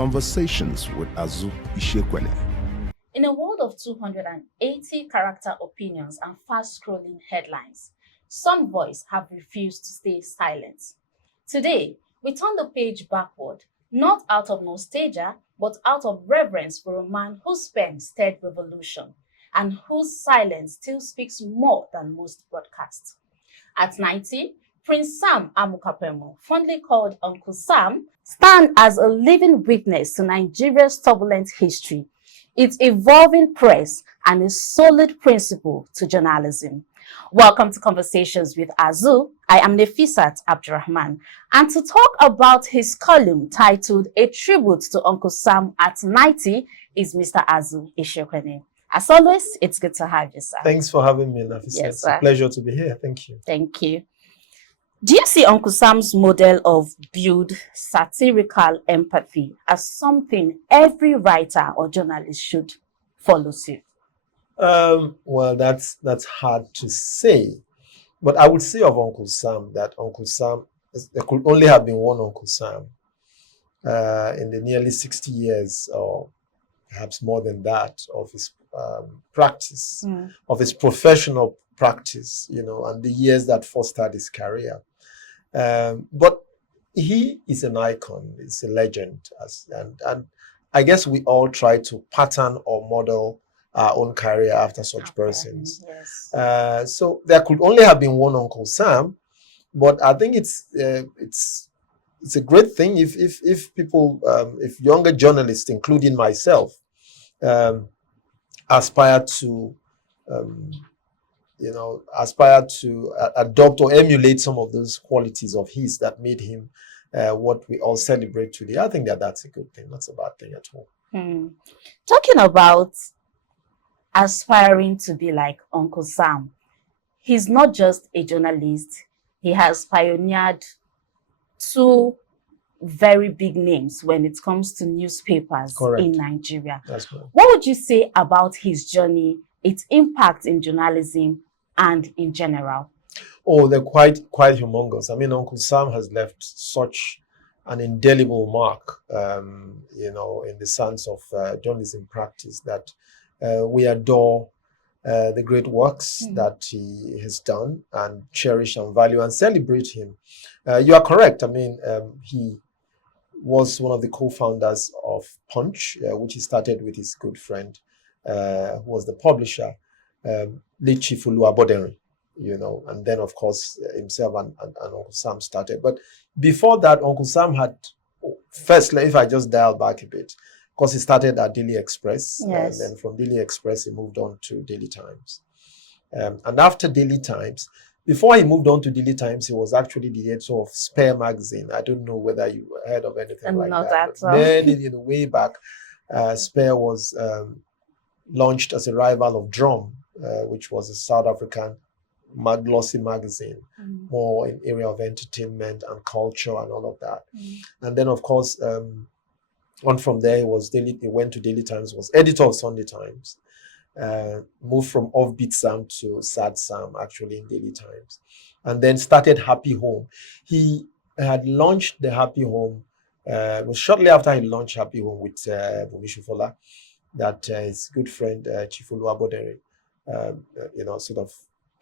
Conversations with Azu Ishekwele. In a world of 280 character opinions and fast-scrolling headlines, some voices have refused to stay silent. Today, we turn the page backward, not out of nostalgia, but out of reverence for a man whose pen stirred revolution and whose silence still speaks more than most broadcasts. At 90, Prince Sam Amuka-Pemu, fondly called Uncle Sam, stands as a living witness to Nigeria's turbulent history, its evolving press, and a solid principle to journalism. Welcome to Conversations with Azu. I am Nefisat Abdurrahman, and to talk about his column titled A Tribute to Uncle Sam at 90 is Mr. Azu Ishekwele. As always, it's good to have you, sir. Thanks for having me, Nafisa. Yes, it's a pleasure to be here. Thank you. Thank you. Do you see Uncle Sam's model of build satirical empathy as something every writer or journalist should follow suit? Well, that's hard to say. But I would say of Uncle Sam that Uncle Sam, there could only have been one Uncle Sam in the nearly 60 years or perhaps more than that of his practice, of his professional practice, and the years that fostered his career. But he is an icon, he's a legend, and I guess we all try to pattern or model our own career after such persons. Yes. So there could only have been one Uncle Sam, but I think it's a great thing if people, if younger journalists, including myself, aspire to adopt or emulate some of those qualities of his that made him what we all celebrate today. I think that's a good thing. That's a bad thing at all. Talking about aspiring to be like Uncle Sam, he's not just a journalist. He has pioneered two very big names when it comes to newspapers in Nigeria. That's correct. What would you say about his journey, its impact in journalism and in general? Oh, they're quite humongous. I mean, Uncle Sam has left such an indelible mark, in the sense of journalism practice that we adore the great works that he has done and cherish and value and celebrate him. You are correct. I mean, he was one of the co-founders of Punch, which he started with his good friend, who was the publisher, late Chief Oluwabodere, and then of course himself and Uncle Sam started. But before that, Uncle Sam had, firstly, if I just dial back a bit, because he started at Daily Express, yes. And then from Daily Express he moved on to Daily Times. And after Daily Times, before he moved on to Daily Times, he was actually the editor of Spare magazine. I don't know whether you heard of anything like that. Many, way back, Spare was launched as a rival of Drum, which was a South African glossy magazine, more in area of entertainment and culture and all of that. And then, of course, on from there, he went to Daily Times, was editor of Sunday Times. Moved from Offbeat Sam to Sad Sam, actually, in Daily Times, and then started Happy Home. He had launched the Happy Home. It was shortly after he launched Happy Home with Bumishu Fola that his good friend Chief Oluwabodere, sort of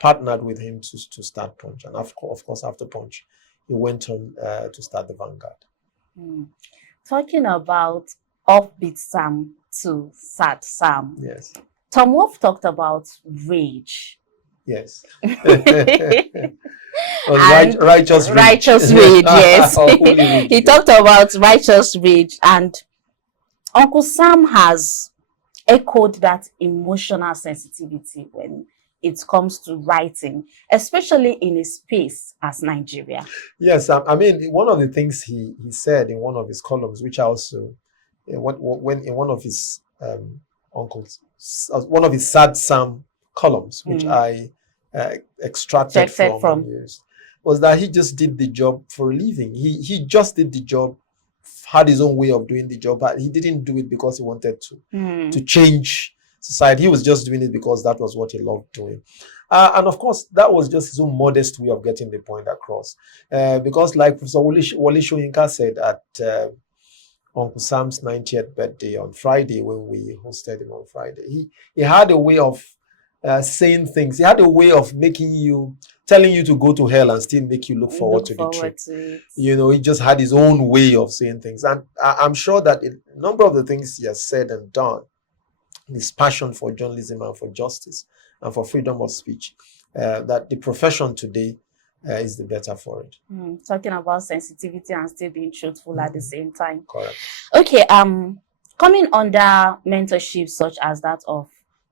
partnered with him to start Punch, and of course after Punch, he went on to start the Vanguard. Talking about Offbeat Sam to Sad Sam. Yes. Tom Wolfe talked about rage. Yes. Righteous rage, yes. He talked about righteous rage, and Uncle Sam has echoed that emotional sensitivity when it comes to writing, especially in a space as Nigeria. Yes, I mean, one of the things he said in one of his columns, which I also, when in one of his one of his Sad Sam columns, which I extracted from news, was that he just did the job for a living. He just did the job, had his own way of doing the job, but he didn't do it because he wanted to change society. He was just doing it because that was what he loved doing. And of course, that was just his own modest way of getting the point across. Because like Professor Wole Soyinka said Uncle Sam's 90th birthday on Friday when we hosted him on Friday. He had a way of saying things. He had a way of telling you to go to hell and still make you look forward to the trip. You know, he just had his own way of saying things. And I'm sure that a number of the things he has said and done, his passion for journalism and for justice and for freedom of speech, that the profession today is the better for it. Talking about sensitivity and still being truthful at the same time. Correct. Okay, coming under mentorship such as that of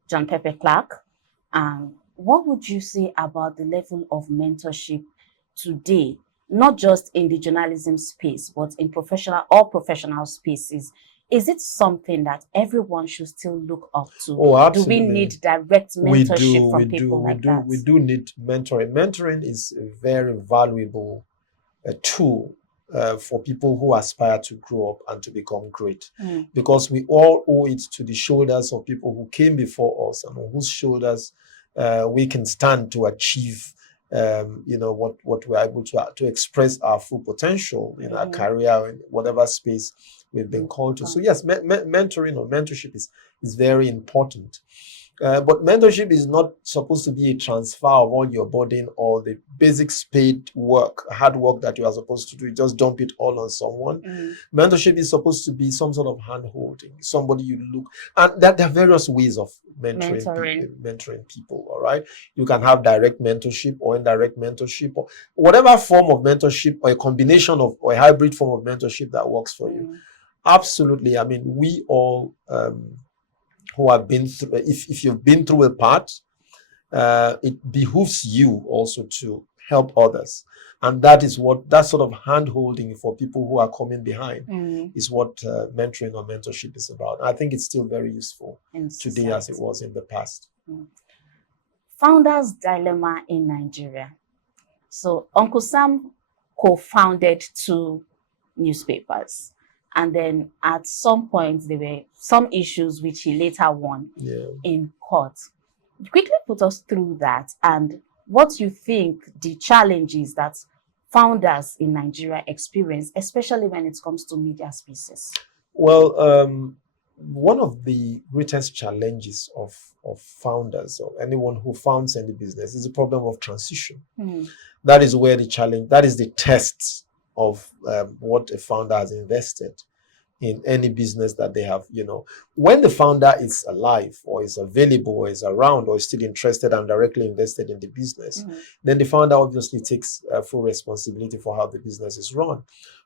John Pepper Clark, what would you say about the level of mentorship today, not just in the journalism space, but in professional spaces? Is it something that everyone should still look up to? Oh, absolutely. Do we need direct mentorship from people like that? We do need mentoring. Mentoring is a very valuable tool for people who aspire to grow up and to become great. Because we all owe it to the shoulders of people who came before us and on whose shoulders we can stand to achieve what we're able to express our full potential in our career, in whatever space we've been called to. So yes, mentoring or mentorship is very important. But mentorship is not supposed to be a transfer of all your burden or the basic paid work, hard work that you are supposed to do. You just dump it all on someone. Mentorship is supposed to be some sort of hand-holding, somebody you look. And there are various ways of mentoring people, all right? You can have direct mentorship or indirect mentorship or whatever form of mentorship or a combination of or a hybrid form of mentorship that works for you. Absolutely. I mean, we all... who have been through, if you've been through a part, it behooves you also to help others. And that sort of hand-holding for people who are coming behind is what mentoring or mentorship is about. I think it's still very useful today as it was in the past. Founder's dilemma in Nigeria. So Uncle Sam co-founded 2 newspapers. And then at some point, there were some issues which he later won in court. Quickly put us through that and what you think the challenges that founders in Nigeria experience, especially when it comes to media spaces. Well, one of the greatest challenges of founders or anyone who founds any business is the problem of transition. That is where the challenge, that is the test of what a founder has invested in any business that they have. When the founder is alive or is available or is around or is still interested and directly invested in the business, then the founder obviously takes full responsibility for how the business is run.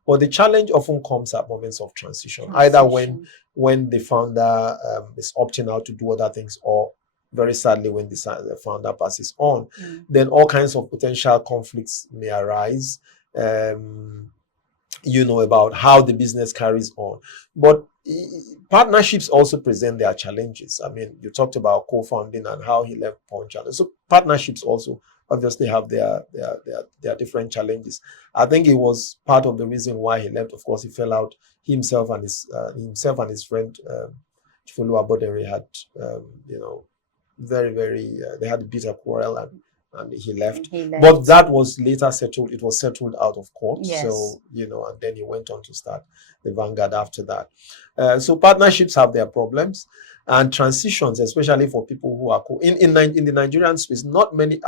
But the challenge often comes at moments of transition. Either when the founder is opting out to do other things, or very sadly when the founder passes on, then all kinds of potential conflicts may arise. About how the business carries on. But partnerships also present their challenges. I mean, you talked about co-founding and how he left Punch. So partnerships also obviously have their different challenges. I think it was part of the reason why he left. Of course, he fell out. Himself and his friend Chifolu Abodere had they had a bitter quarrel and he left. But that was later settled. It was settled out of court. Yes. So, and then he went on to start the Vanguard after that. So partnerships have their problems, and transitions, especially for people who are in the Nigerian space, not many,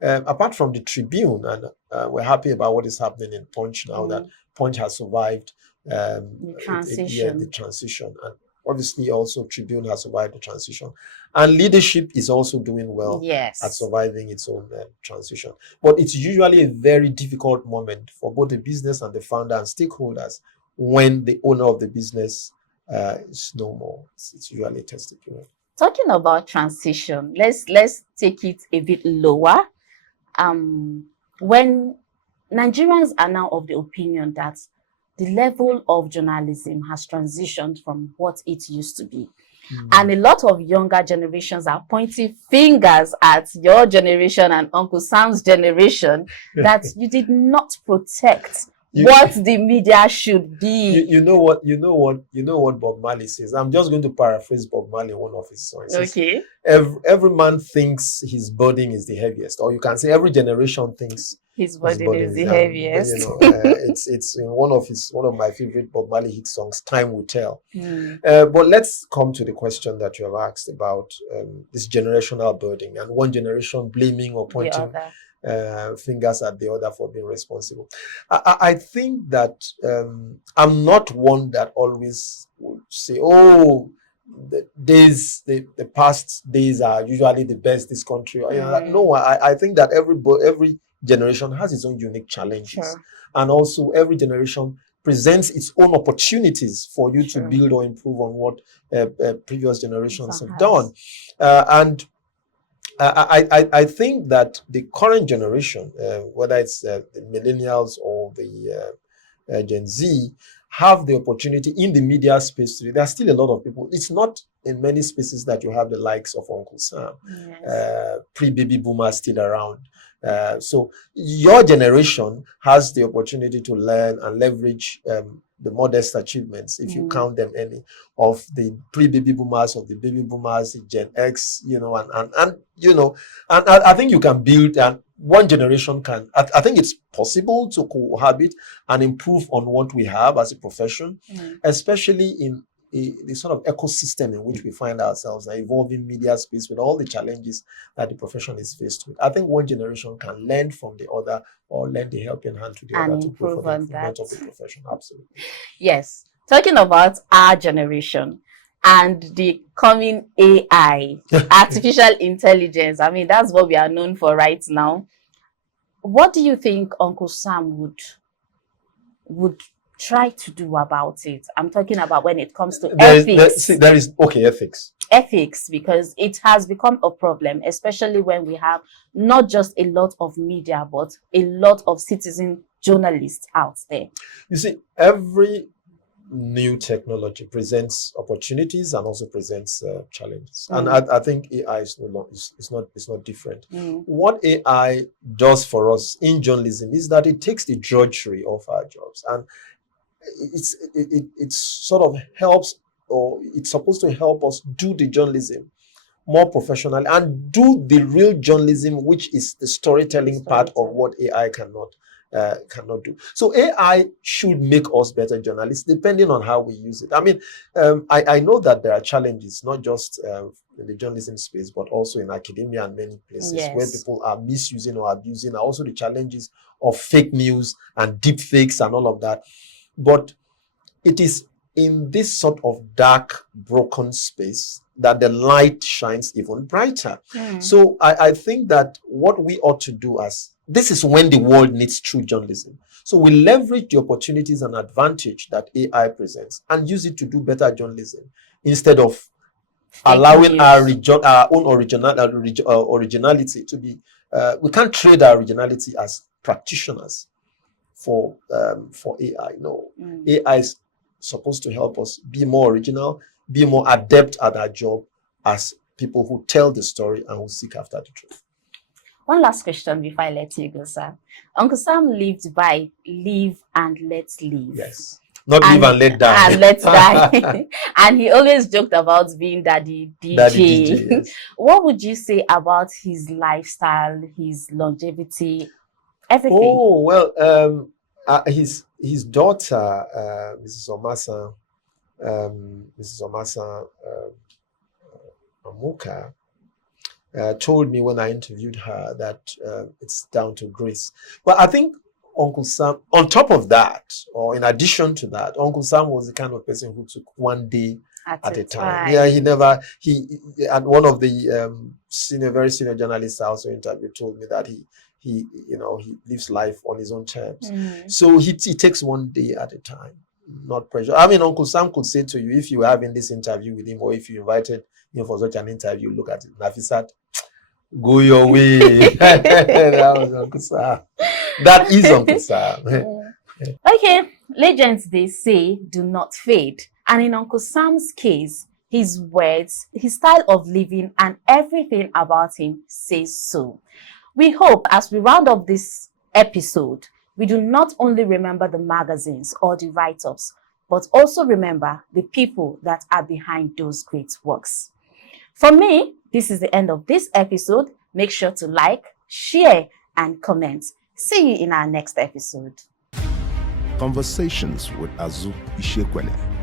apart from the Tribune, and we're happy about what is happening in Punch now, that Punch has survived the transition. And obviously also Tribune has survived the transition. And leadership is also doing well at surviving its own transition. But it's usually a very difficult moment for both the business and the founder and stakeholders when the owner of the business is no more. It's usually a tested period. Talking about transition, let's take it a bit lower. When Nigerians are now of the opinion that the level of journalism has transitioned from what it used to be. And a lot of younger generations are pointing fingers at your generation and Uncle Sam's generation that you did not protect what the media should be. You know what Bob Marley says. I'm just going to paraphrase Bob Marley, one of his songs. Okay. Every man thinks his burden is the heaviest, or you can say every generation thinks His His burden burden is is the down. But, heaviest. it's in one of my favorite Bob Marley hit songs, "Time Will Tell." Mm, But let's come to the question that you have asked about this generational burden and one generation blaming or the pointing other. fingers at the other for being responsible. I think that I'm not one that always would say, "Oh, the past days are usually the best this country." No, I think that every generation has its own unique challenges, Sure. and also every generation presents its own opportunities for you to Sure. build or improve on what previous generations have Has. done, and I think that the current generation, whether it's the millennials or the Gen Z, have the opportunity in the media space today. There are still a lot of people. It's not in many spaces that you have the likes of Uncle Sam, Yes. pre-baby boomers still around. So your generation has the opportunity to learn and leverage the modest achievements, if you count them any, of the pre-baby boomers, of the baby boomers, the Gen X, and I think you can build, and one generation can. I think it's possible to cohabit and improve on what we have as a profession, especially in the sort of ecosystem in which we find ourselves, an evolving media space with all the challenges that the profession is faced with. I think one generation can learn from the other, or lend a helping hand to the other to go for the improvement of the profession. Absolutely. Yes. Talking about our generation and the coming AI, artificial intelligence. I mean, that's what we are known for right now. What do you think Uncle Sam would try to do about it? I'm talking about when it comes to ethics. There is ethics. Ethics, because it has become a problem, especially when we have not just a lot of media, but a lot of citizen journalists out there. You see, every new technology presents opportunities and also presents challenges, and I think AI is not different. What AI does for us in journalism is that it takes the drudgery of our jobs, and it sort of helps, or it's supposed to help us do the journalism more professionally and do the real journalism, which is the storytelling part of what AI cannot do. So AI should make us better journalists, depending on how we use it. I mean, I know that there are challenges, not just in the journalism space, but also in academia and many places where people are misusing or abusing. Also the challenges of fake news and deep fakes and all of that. But it is in this sort of dark, broken space that the light shines even brighter. So I think that what we ought to do, this is when the world needs true journalism. So we leverage the opportunities and advantage that AI presents and use it to do better journalism, instead of allowing our own originality to be. We can't trade our originality as practitioners for AI. No, AI is supposed to help us be more original, be more adept at our job as people who tell the story and who seek after the truth. One last question before I let you go, sir. Uncle Sam lived by live and let live. Yes. Not live and let die. And let die. And he always joked about being Daddy DJ. Daddy DJ, yes. What would you say about his lifestyle, his longevity, everything? Oh, well, his daughter, Mrs. Omasa Amuka, told me when I interviewed her that it's down to grace. But I think Uncle Sam, on top of that, or in addition to that, Uncle Sam was the kind of person who took one day at a time. Yeah, and one of the very senior journalists I also interviewed told me that he lives life on his own terms. So he takes one day at a time, not pressure. I mean, Uncle Sam could say to you, if you were having this interview with him, or if you invited him for such an interview, look at it. Nafisat, go your way. That was Uncle Sam. That is Uncle Sam. Okay, legends, they say, do not fade. And in Uncle Sam's case, his words, his style of living, and everything about him says so. We hope, as we round up this episode, we do not only remember the magazines or the write-ups, but also remember the people that are behind those great works. For me, this is the end of this episode. Make sure to like, share, and comment. See you in our next episode. Conversations with Azu Ishekwele.